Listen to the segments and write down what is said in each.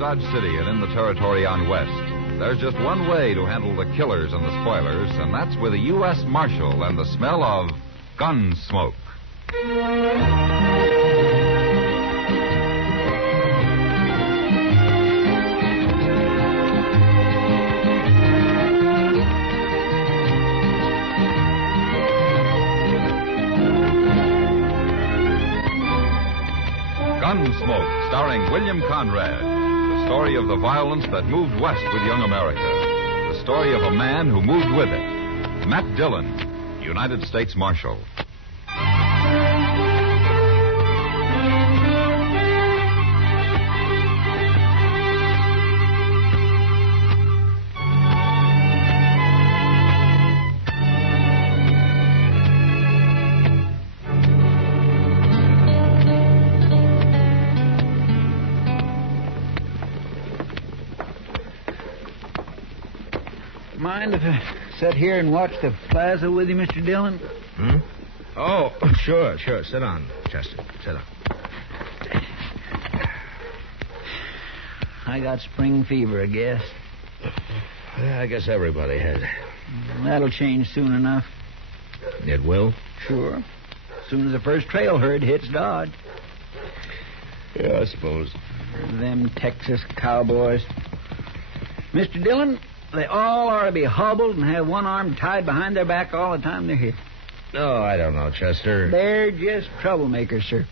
around Dodge City and in the territory on West, there's just one way to handle the killers and the spoilers, and that's with a U.S. Marshal and the smell of Gunsmoke. Gunsmoke, starring William Conrad. The story of the violence that moved west with young America. The story of a man who moved with it. Matt Dillon, United States Marshal. Mind if I sit here and watch the plaza with you, Mr. Dillon? Oh, sure. Sit on, Chester. Sit on. I got spring fever, I guess. Yeah, I guess everybody has. That'll change soon enough. It will? Sure. As soon as the first trail herd hits Dodge. Yeah, I suppose. Them Texas cowboys. Mr. Dillon, they all ought to be hobbled and have one arm tied behind their back all the time they're here. Oh, I don't know, Chester. They're just troublemakers, sir.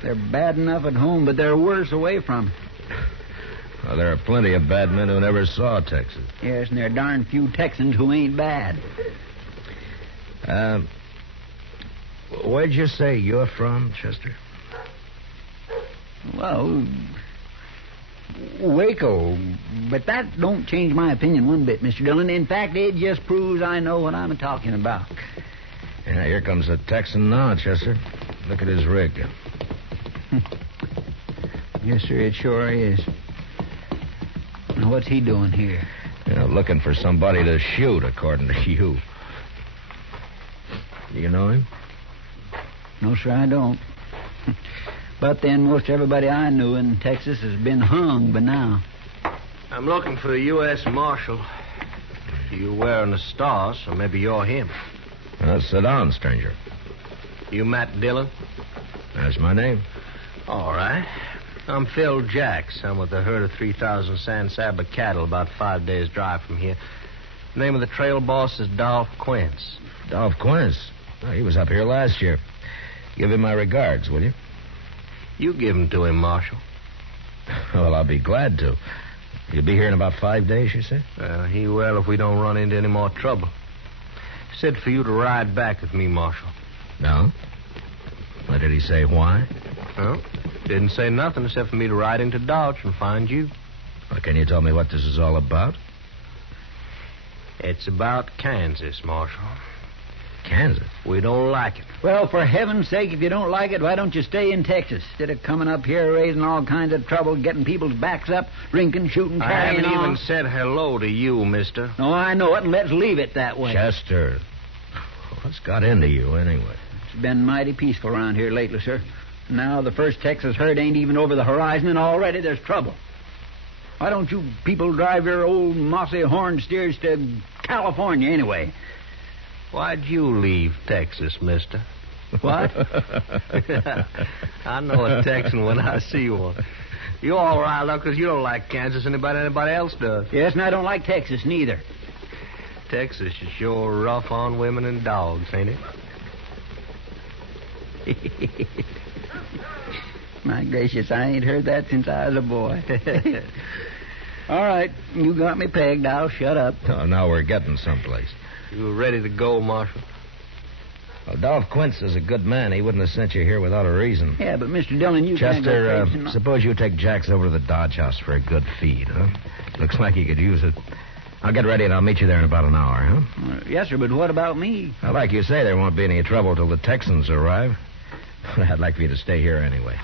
They're bad enough at home, but they're worse away from it. Well, there are plenty of bad men who never saw Texas. Yes, and there are darn few Texans who ain't bad. Where'd you say you're from, Chester? Well, Waco. But that don't change my opinion one bit, Mr. Dillon. In fact, it just proves I know what I'm talking about. Yeah, here comes a Texan now, Chester. Look at his rig. Yes, sir, it sure is. Now, what's he doing here? Looking for somebody to shoot, according to you. Do you know him? No, sir, I don't. But then most everybody I knew in Texas has been hung by now. I'm looking for the U.S. Marshal. You're wearing a star, so maybe you're him. Sit down, stranger. You Matt Dillon? That's my name. All right. I'm Phil Jacks. I'm with a herd of 3,000 San Saba cattle about 5 days' drive from here. The name of the trail boss is Dolph Quince. Dolph Quince? Oh, he was up here last year. Give him my regards, will you? You give them to him, Marshal. Well, I'll be glad to. You'll be here in about 5 days, you say? He will if we don't run into any more trouble. He said for you to ride back with me, Marshal. No? Well, did he say why? No. Didn't say nothing except for me to ride into Dodge and find you. Well, can you tell me what this is all about? It's about Kansas, Marshal. Kansas? We don't like it. Well, for heaven's sake, if you don't like it, why don't you stay in Texas? Instead of coming up here raising all kinds of trouble, getting people's backs up, drinking, shooting, carrying on. I haven't even said hello to you, mister. No, I know it, and let's leave it that way. Chester, what's got into you anyway? It's been mighty peaceful around here lately, sir. Now the first Texas herd ain't even over the horizon, and already there's trouble. Why don't you people drive your old mossy horn steers to California anyway? Why'd you leave Texas, mister? What? I know a Texan when I see one. You're all riled up because you don't like Kansas anybody else does. Yes, and I don't like Texas neither. Texas is sure rough on women and dogs, ain't it? My gracious, I ain't heard that since I was a boy. All right, you got me pegged. I'll shut up. Oh, now we're getting someplace. You ready to go, Marshal? Well, Dolph Quince is a good man. He wouldn't have sent you here without a reason. Yeah, but Mr. Dillon, you Chester, can't go crazy. Suppose you take Jax over to the Dodge House for a good feed, huh? Looks like he could use it. I'll get ready and I'll meet you there in about an hour, huh? Yes, sir, but what about me? Well, like you say, there won't be any trouble till the Texans arrive. I'd like for you to stay here anyway.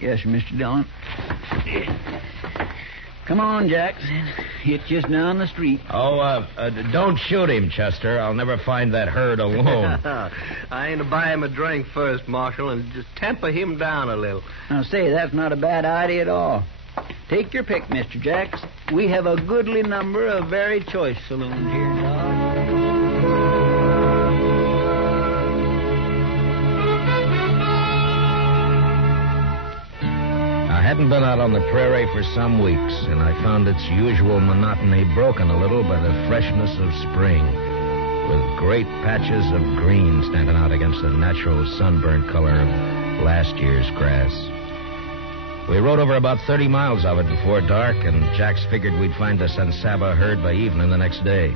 Yes, sir, Mr. Dillon. Come on, Jackson. It's just down the street. Oh, don't shoot him, Chester. I'll never find that herd alone. I ain't to buy him a drink first, Marshal, and just temper him down a little. Now, say, that's not a bad idea at all. Take your pick, Mr. Jacks. We have a goodly number of very choice saloons here in Dodge. I hadn't been out on the prairie for some weeks, and I found its usual monotony broken a little by the freshness of spring, with great patches of green standing out against the natural sunburnt color of last year's grass. We rode over about 30 miles of it before dark, and Jacks figured we'd find the San Saba herd by evening the next day.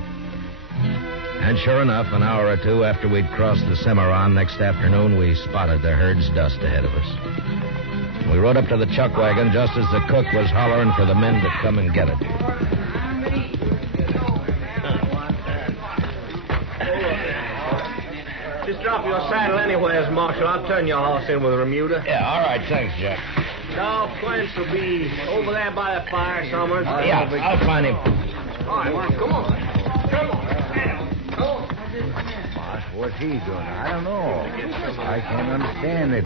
And sure enough, an hour or two after we'd crossed the Cimarron next afternoon, we spotted the herd's dust ahead of us. We rode up to the chuck wagon just as the cook was hollering for the men to come and get it. Just drop your saddle anywheres, Marshal. I'll turn your horse in with a remuda. Yeah, all right, thanks, Jack. Dolph Quince will be over there by the fire somewhere. Yeah, I'll find him. All right, come on. Boss, what's he doing? I don't know. I can't understand it.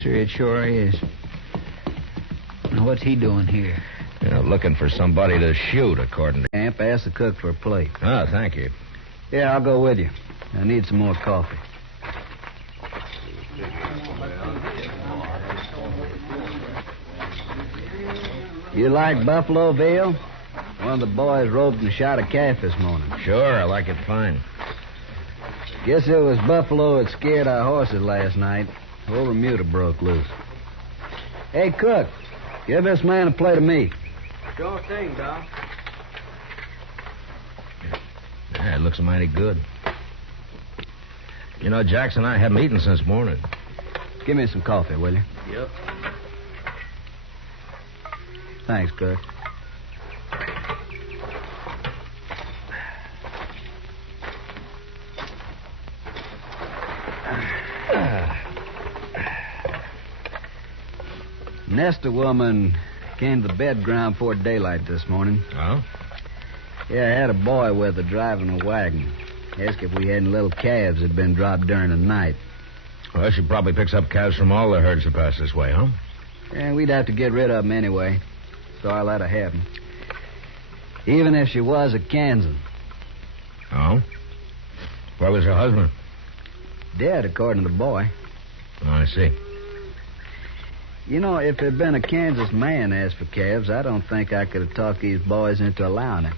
Sure, it sure is. What's he doing here? Looking for somebody to shoot, according to... Camp, ask the cook for a plate. Oh, thank you. Yeah, I'll go with you. I need some more coffee. You like buffalo veal? One of the boys roped and shot a calf this morning. Sure, I like it fine. Guess it was buffalo that scared our horses last night. Old remuda broke loose. Hey, cook, give this man a plate of meat. Sure thing, Doc. Yeah, it looks mighty good. You know, Jackson and I haven't eaten since morning. Give me some coffee, will you? Yep. Thanks, cook. Nesta woman came to the bed ground before daylight this morning. Oh? Yeah, I had a boy with her driving a wagon. Asked if we had any little calves that had been dropped during the night. Well, she probably picks up calves from all the herds that pass this way, huh? Yeah, we'd have to get rid of them anyway, so I let her have them. Even if she was a Kansan. Oh? Where was her husband? Dead, according to the boy. Oh, I see. You know, if there'd been a Kansas man asked for calves, I don't think I could have talked these boys into allowing it.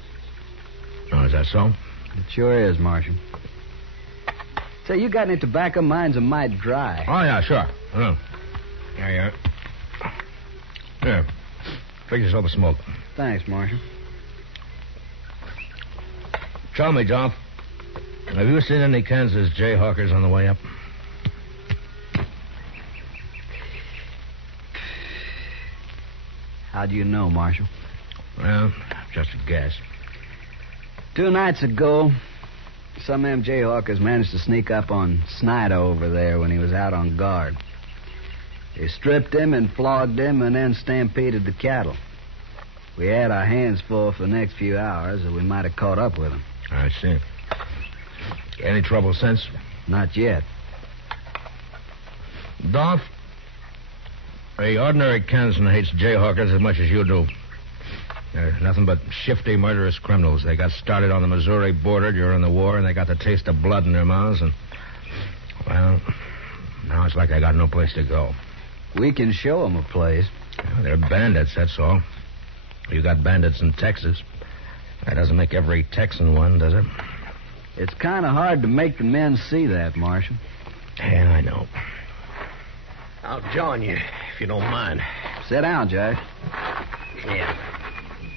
Oh, is that so? It sure is, Marshal. Say, you got any tobacco? Mine's a mite dry. Oh, yeah, sure. Oh. Yeah. Here. Fix yourself a smoke. Thanks, Marshal. Tell me, Dolph, have you seen any Kansas Jayhawkers on the way up? How do you know, Marshal? Well, just a guess. 2 nights ago, some of them Jayhawkers managed to sneak up on Snyder over there when he was out on guard. They stripped him and flogged him and then stampeded the cattle. We had our hands full for the next few hours, or we might have caught up with them. I see. Any trouble since? Not yet. Dolph, the ordinary Kansan hates Jayhawkers as much as you do. They're nothing but shifty, murderous criminals. They got started on the Missouri border during the war, and they got the taste of blood in their mouths, and, well, now it's like they got no place to go. We can show them a place. Yeah, they're bandits, that's all. You got bandits in Texas. That doesn't make every Texan one, does it? It's kind of hard to make the men see that, Marshal. Yeah, I know. I'll join you, if you don't mind. Sit down, Jack. Yeah.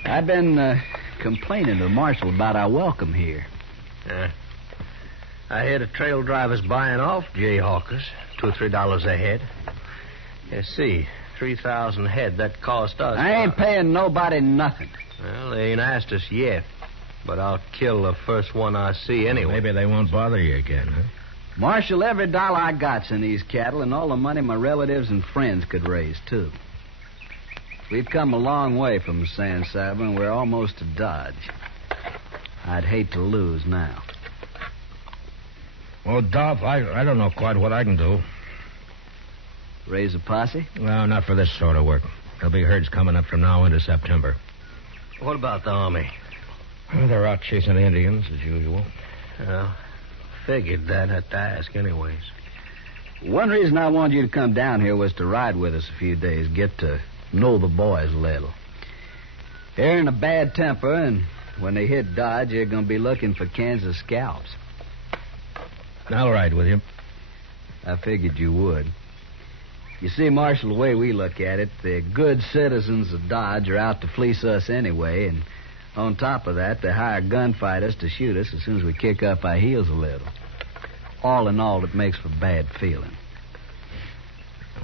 I've been complaining to the Marshal about our welcome here. I hear the trail drivers buying off Jayhawkers, $2 or $3 a head. You see, 3,000 head, that cost us... I ain't paying nobody nothing. Well, they ain't asked us yet, but I'll kill the first one I see anyway. Maybe they won't bother you again, huh? Marshal, every dollar I got's in these cattle and all the money my relatives and friends could raise, too. We've come a long way from the San Saba, and we're almost to Dodge. I'd hate to lose now. Well, Dolph, I don't know quite what I can do. Raise a posse? Well, not for this sort of work. There'll be herds coming up from now into September. What about the Army? Well, they're out chasing the Indians, as usual. Well, figured that. Had to ask anyways. One reason I wanted you to come down here was to ride with us a few days, get to know the boys a little. They're in a bad temper, and when they hit Dodge, they're going to be looking for Kansas scalps. I'll ride with you. I figured you would. You see, Marshal, the way we look at it, the good citizens of Dodge are out to fleece us anyway, and on top of that, they hire gunfighters to shoot us as soon as we kick up our heels a little. All in all, it makes for bad feeling.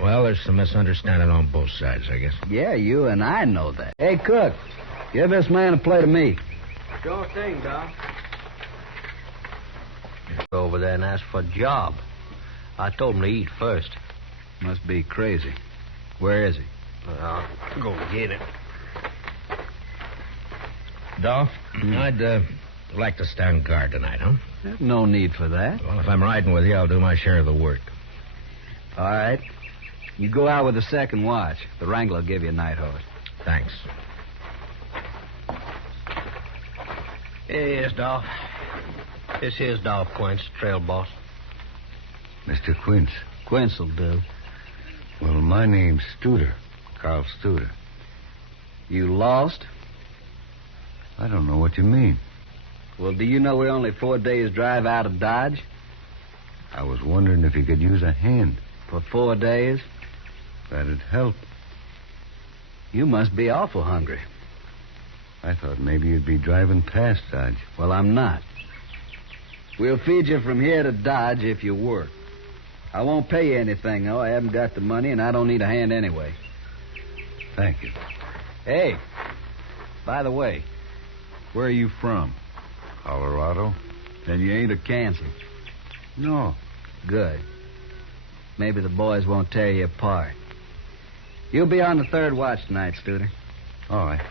Well, there's some misunderstanding on both sides, I guess. Yeah, you and I know that. Hey, Cook, give this man a plate of meat. Sure thing, Doc. Go over there and ask for a job. I told him to eat first. Must be crazy. Where is he? I'll go get it. Dolph, I'd like to stand guard tonight, huh? There's no need for that. Well, if I'm riding with you, I'll do my share of the work. All right. You go out with the second watch. The Wrangler will give you a night horse. Thanks. Yes, Dolph. This here's Dolph Quince, trail boss. Mr. Quince. Quince will do. Well, my name's Studer. Carl Studer. You lost? I don't know what you mean. Well, do you know we're only 4 days' drive out of Dodge? I was wondering if you could use a hand. For 4 days? That'd help. You must be awful hungry. I thought maybe you'd be driving past Dodge. Well, I'm not. We'll feed you from here to Dodge if you work. I won't pay you anything, though. I haven't got the money, and I don't need a hand anyway. Thank you. Hey, by the way, where are you from? Colorado? Then you ain't a Kansan. No. Good. Maybe the boys won't tear you apart. You'll be on the third watch tonight, Studer. All right.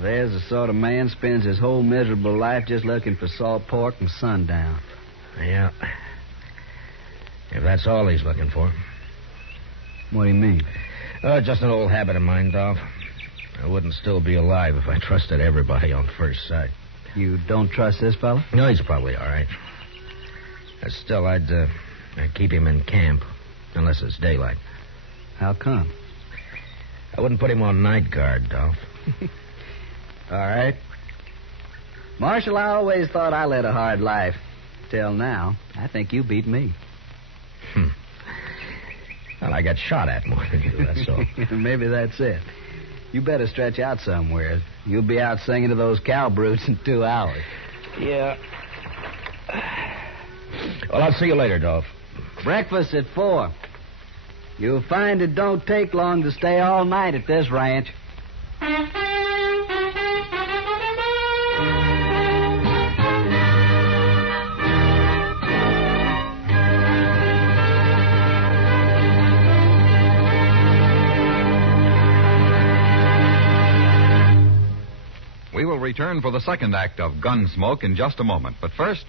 There's the sort of man spends his whole miserable life just looking for salt pork and sundown. Yeah. If that's all he's looking for. What do you mean? Just an old habit of mine, Dolph. I wouldn't still be alive if I trusted everybody on first sight. You don't trust this fella? No, he's probably all right. Still, I'd keep him in camp, unless it's daylight. How come? I wouldn't put him on night guard, Dolph. All right. Marshal, I always thought I led a hard life. Till now, I think you beat me. Well, I got shot at more than you do, that's all. Maybe that's it. You better stretch out somewhere. You'll be out singing to those cow brutes in 2 hours. Yeah. Well, I'll see you later, Dolph. Breakfast at 4. You'll find it don't take long to stay all night at this ranch. We will return for the second act of Gunsmoke in just a moment. But first,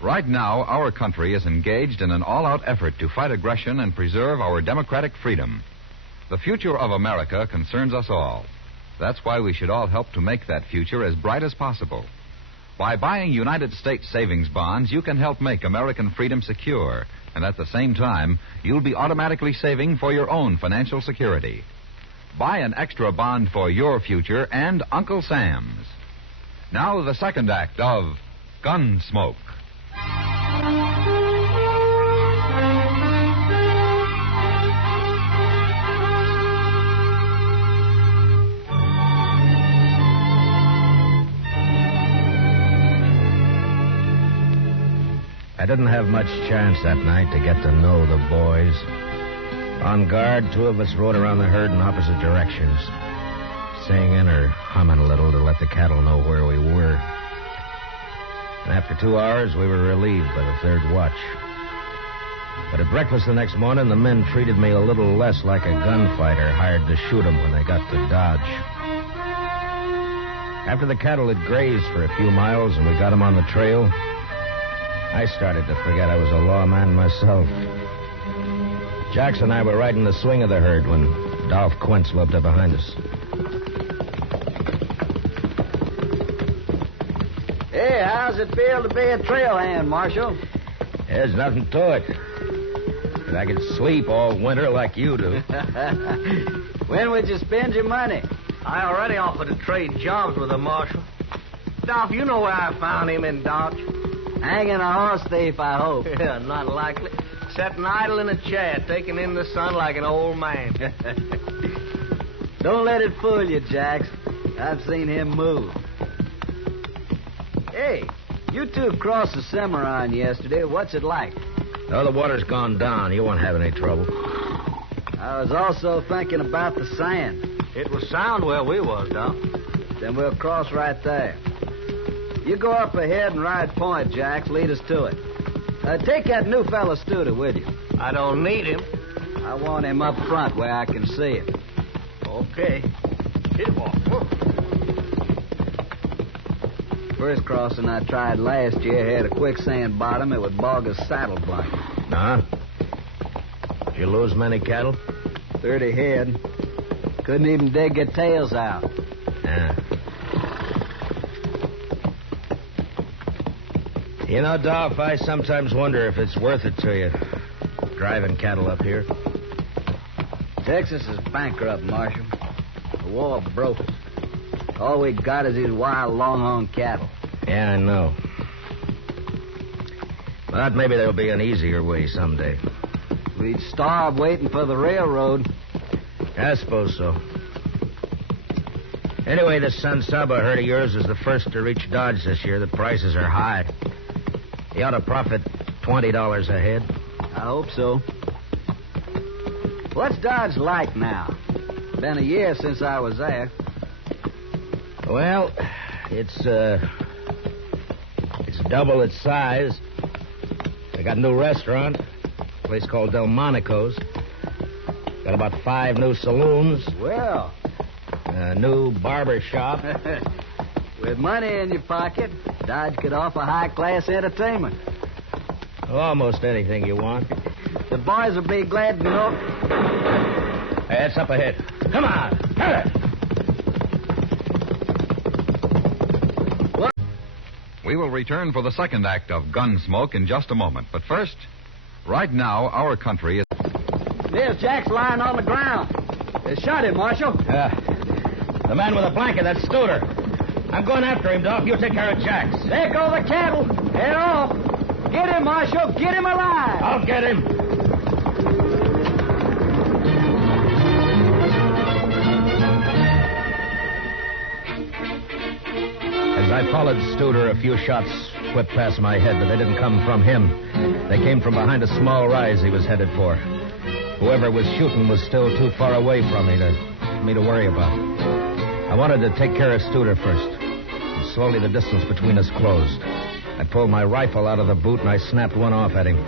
right now, our country is engaged in an all-out effort to fight aggression and preserve our democratic freedom. The future of America concerns us all. That's why we should all help to make that future as bright as possible. By buying United States savings bonds, you can help make American freedom secure, and at the same time, you'll be automatically saving for your own financial security. Buy an extra bond for your future and Uncle Sam's. Now the second act of Gunsmoke. I didn't have much chance that night to get to know the boys. On guard, 2 of us rode around the herd in opposite directions, singing or humming a little to let the cattle know where we were. And after 2 hours, we were relieved by the third watch. But at breakfast the next morning, the men treated me a little less like a gunfighter hired to shoot them when they got to Dodge. After the cattle had grazed for a few miles and we got them on the trail, I started to forget I was a lawman myself. Jax and I were right in the swing of the herd when Dolph Quince loped up behind us. Hey, how's it feel to be a trail hand, Marshal? There's nothing to it. But I could sleep all winter like you do. When would you spend your money? I already offered to trade jobs with him, Marshal. Dolph, you know where I found him in Dodge? Hanging a horse thief, I hope. Yeah, not likely. Sitting idle in a chair, taking in the sun like an old man. Don't let it fool you, Jax. I've seen him move. Hey, you two crossed the Cimarron yesterday. What's it like? Oh, the water's gone down. You won't have any trouble. I was also thinking about the sand. It was sound where we was, Dolph. Then we'll cross right there. You go up ahead and ride point, Jax. Lead us to it. Take that new fella Studer with you. I don't need him. I want him up front where I can see him. Okay. Hit him off. First crossing I tried last year had a quicksand bottom. It would bog a saddle blanket. Huh? Did you lose many cattle? 30 head. Couldn't even dig their tails out. Yeah. You know, Dolph, I sometimes wonder if it's worth it to you, driving cattle up here. Texas is bankrupt, Marshal. The war broke us. All we got is these wild longhorn cattle. Yeah, I know. But maybe there'll be an easier way someday. We'd starve waiting for the railroad. I suppose so. Anyway, this San Saba herd of yours is the first to reach Dodge this year. The prices are high. You ought to profit $20 a head. I hope so. What's Dodge like now? Been a year since I was there. Well, it's double its size. They got a new restaurant, a place called Delmonico's. Got about 5 new saloons. Well. A new barber shop. With money in your pocket, Dodge could offer high-class entertainment. Almost anything you want. The boys will be glad to know. Hey, it's up ahead. Come on, hurry! What? We will return for the second act of Gunsmoke in just a moment. But first, right now, our country is... There's Jack's lying on the ground. They shot him, Marshal. The man with the blanket, that's Studer. I'm going after him, Doc. You take care of Jax. There go the cattle. Head off. Get him, Marshal. Get him alive. I'll get him. As I followed Studer, a few shots whipped past my head, but they didn't come from him. They came from behind a small rise he was headed for. Whoever was shooting was still too far away from me to worry about. I wanted to take care of Studer first. And slowly the distance between us closed. I pulled my rifle out of the boot and I snapped one off at him.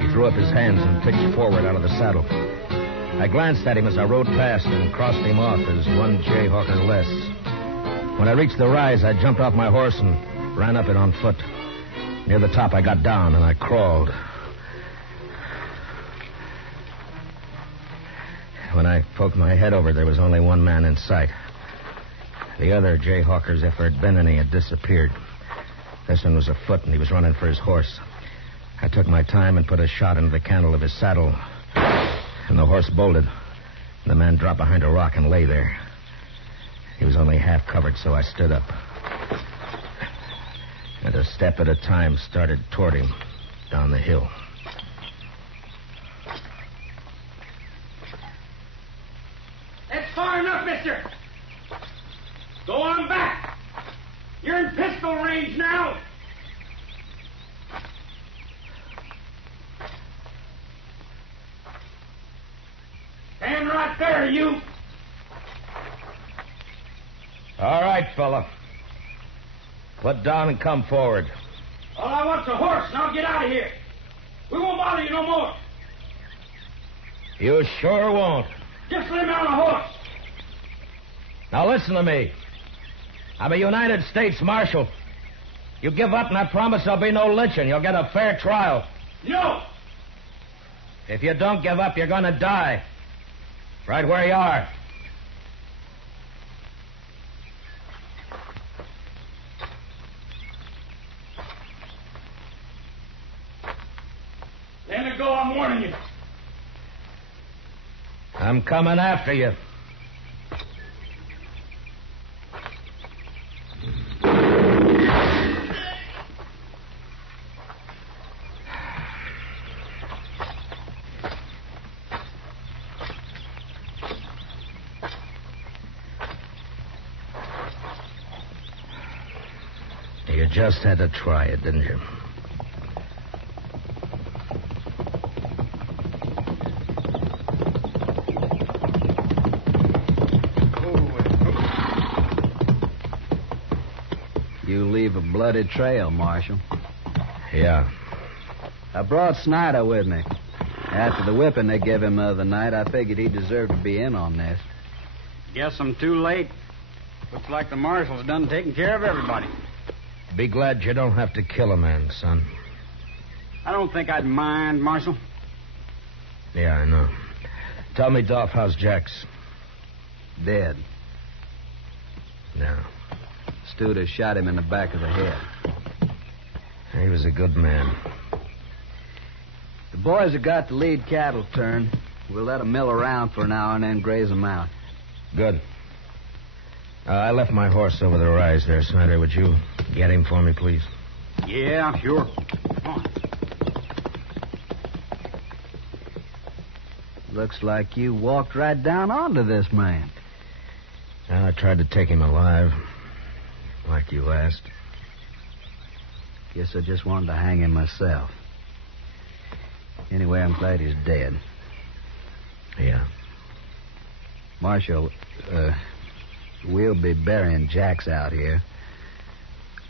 He threw up his hands and pitched forward out of the saddle. I glanced at him as I rode past and crossed him off as one Jayhawker less. When I reached the rise, I jumped off my horse and ran up it on foot. Near the top, I got down and I crawled. When I poked my head over, there was only one man in sight. The other Jayhawkers, if there'd been any, had disappeared. This one was afoot, and he was running for his horse. I took my time and put a shot into the cantle of his saddle, and the horse bolted. The man dropped behind a rock and lay there. He was only half covered, so I stood up. And a step at a time started toward him down the hill. That's far enough, mister. Go on back. You're in pistol range now. Stand right there, you. All right, fella. Put down and come forward. All I want's a horse, and I'll get out of here. We won't bother you no more. You sure won't. Just let me on a horse. Now listen to me. I'm a United States Marshal. You give up, and I promise there'll be no lynching. You'll get a fair trial. No! If you don't give up, you're going to die. Right where you are. Let it go, I'm warning you. I'm coming after you. You just had to try it, didn't you? You leave a bloody trail, Marshal. Yeah. I brought Snyder with me. After the whipping they gave him the other night, I figured he deserved to be in on this. Guess I'm too late. Looks like the marshal's done taking care of everybody. Be glad you don't have to kill a man, son. I don't think I'd mind, Marshal. Yeah, I know. Tell me, Dolph, how's Jax? Dead. No. Studer shot him in the back of the head. He was a good man. The boys have got the lead cattle turned. We'll let them mill around for an hour and then graze them out. Good. I left my horse over the rise there, Snyder. Would you get him for me, please? Yeah, sure. Come on. Looks like you walked right down onto this man. I tried to take him alive, like you asked. Guess I just wanted to hang him myself. Anyway, I'm glad he's dead. Yeah. Marshal, we'll be burying Jax out here.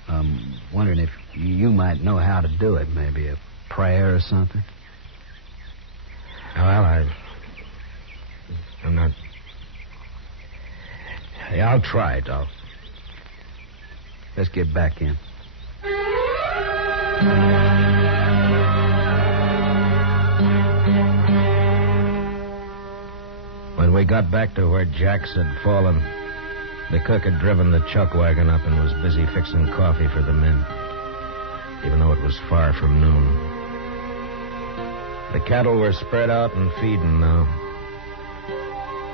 I'm wondering if you might know how to do it. Maybe a prayer or something. Well, I'm not... Hey, I'll try, Dolph. Let's get back in. When we got back to where Jax had fallen, the cook had driven the chuck wagon up and was busy fixing coffee for the men, even though it was far from noon. The cattle were spread out and feeding now.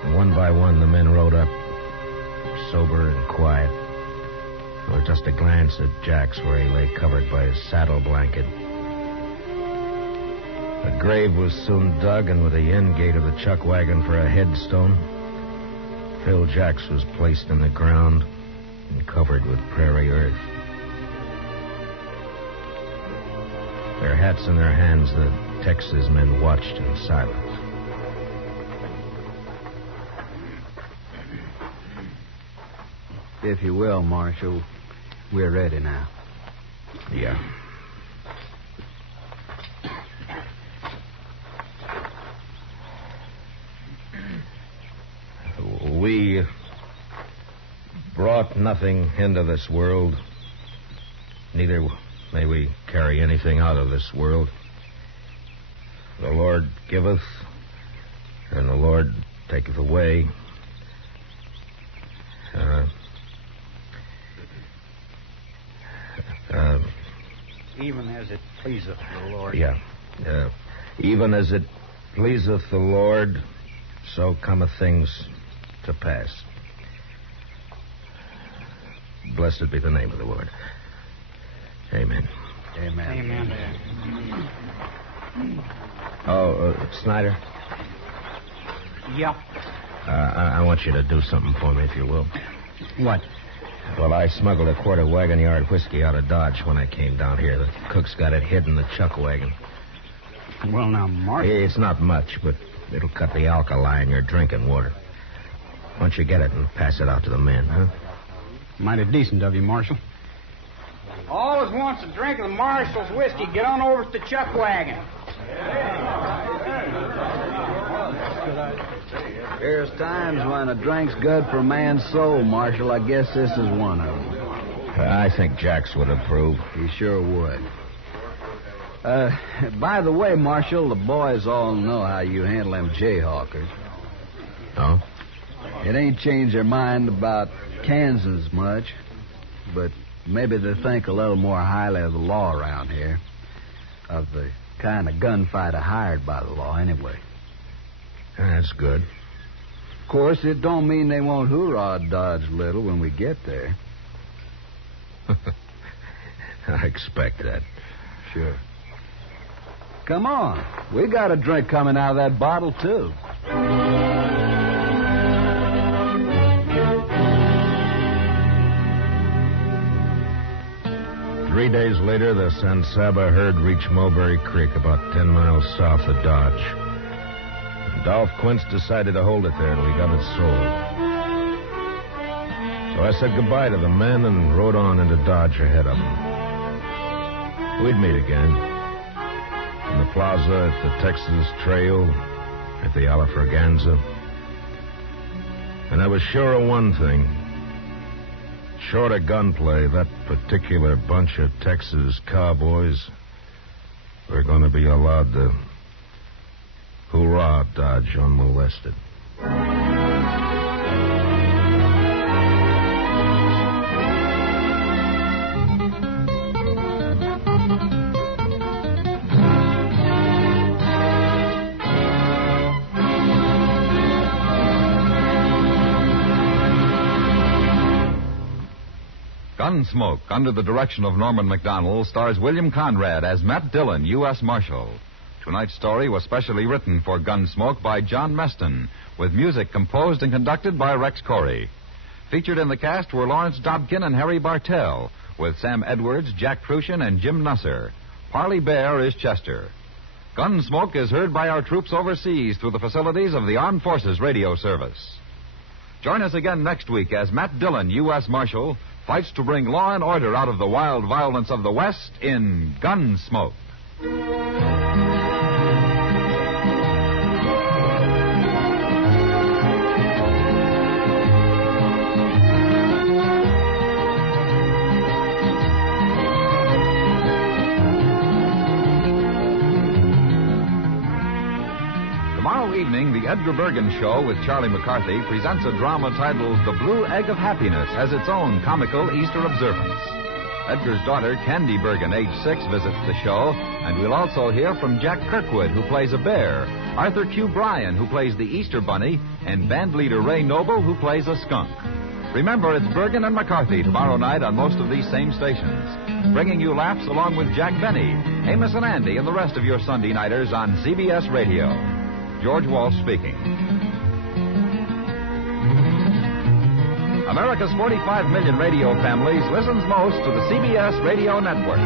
And one by one, the men rode up, sober and quiet. There was just a glance at Jax where he lay covered by his saddle blanket. The grave was soon dug, and with the end gate of the chuck wagon for a headstone, Phil Jax was placed in the ground and covered with prairie earth. Their hats in their hands, the Texas men watched in silence. If you will, Marshal, we're ready now. Yeah. We brought nothing into this world. Neither may we carry anything out of this world. The Lord giveth, and the Lord taketh away. Even as it pleaseth the Lord. Yeah. Even as it pleaseth the Lord, so cometh things to pass. Blessed be the name of the Lord. Amen. Amen. Amen. Oh, Snyder? Yeah. I want you to do something for me, if you will. What? Well, I smuggled a quart of wagon yard whiskey out of Dodge when I came down here. The cook's got it hid in the chuck wagon. Well, now, Marshal. It's not much, but it'll cut the alkali in your drinking water. Why don't you get it and pass it out to the men, huh? Mighty decent of you, Marshal. Always wants a drink of the Marshal's whiskey. Get on over to the chuck wagon. There's times when a drink's good for a man's soul, Marshal. I guess this is one of them. I I think Jax would approve. He sure would. By the way, Marshal, the boys all know how you handle them Jayhawkers. Oh? It ain't changed their mind about Kansas much, but maybe they think a little more highly of the law around here. Of the kind of gunfighter hired by the law, anyway. That's good. Of course, it don't mean they won't hoorah Dodge little when we get there. I expect that. Sure. Come on. We got a drink coming out of that bottle, too. 3 days later, the San Saba herd reached Mulberry Creek, about 10 miles south of Dodge. And Dolph Quince decided to hold it there till he got it sold. So I said goodbye to the men and rode on into Dodge ahead of them. We'd meet again. In the plaza, at the Texas Trail, at the Alafraganza. And I was sure of one thing. Short of gunplay, that particular bunch of Texas cowboys were going to be allowed to hoorah Dodge unmolested. Gunsmoke, under the direction of Norman Macdonnell, stars William Conrad as Matt Dillon, U.S. Marshal. Tonight's story was specially written for Gunsmoke by John Meston, with music composed and conducted by Rex Corey. Featured in the cast were Lawrence Dobkin and Harry Bartell, with Sam Edwards, Jack Crucian, and Jim Nusser. Parley Baer is Chester. Gunsmoke is heard by our troops overseas through the facilities of the Armed Forces Radio Service. Join us again next week as Matt Dillon, U.S. Marshal, fights to bring law and order out of the wild violence of the West in Gunsmoke. Tomorrow evening, the Edgar Bergen Show with Charlie McCarthy presents a drama titled The Blue Egg of Happiness as its own comical Easter observance. Edgar's daughter, Candy Bergen, age 6, visits the show, and we'll also hear from Jack Kirkwood, who plays a bear, Arthur Q. Bryan, who plays the Easter Bunny, and band leader Ray Noble, who plays a skunk. Remember, it's Bergen and McCarthy tomorrow night on most of these same stations, bringing you laughs along with Jack Benny, Amos and Andy, and the rest of your Sunday nighters on CBS Radio. George Walsh speaking. America's 45 million radio families listens most to the CBS Radio Network.